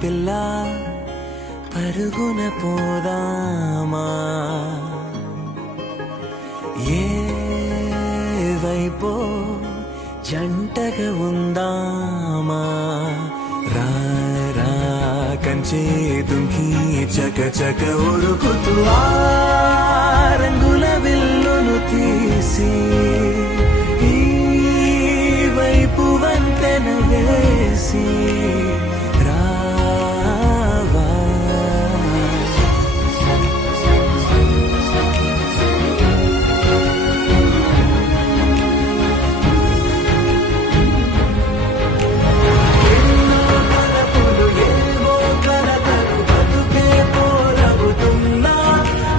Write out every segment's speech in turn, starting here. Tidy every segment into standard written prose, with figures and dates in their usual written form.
పిల్ల పరుగున పోదామా ఏ వైపో జంటగా ఉందామా రా రా కంచే దుంకి చక చక ఉరుకుతూ ఆ రంగుల విల్లును తీసి ఈ వైపు వంతెన వేసి రావా ఎన్నో తలపులు ఏవో కలతలు బతుకే పోలవుతున్నా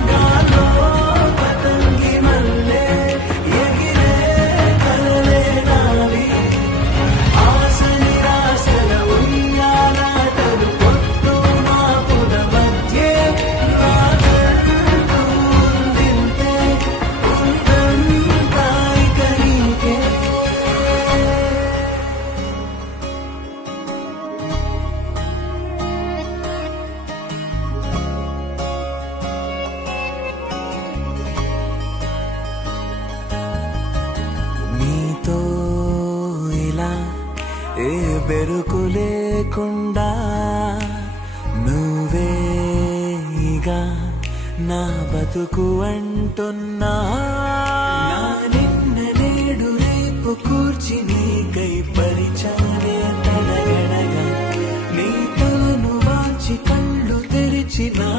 గాలో పతంగి మల్లె ఎగిరే కలలే నావి ఆశ నిరాశల ఉయ్యాలాటలు పొద్దు మాపుల మధ్యే నాదంటూ ఉందింతే ఉందంతా ఇక నీకే నీతో ఇలా ఏ బెరుకు లేకుండా నువ్వేగా నా బతుకు అంటున్నా నా నిన్న నేడు రేపు కూర్చి నీకై పరిచాలే తడగడగా నీ తలను వాల్చి కళ్ళు తెరిచి నా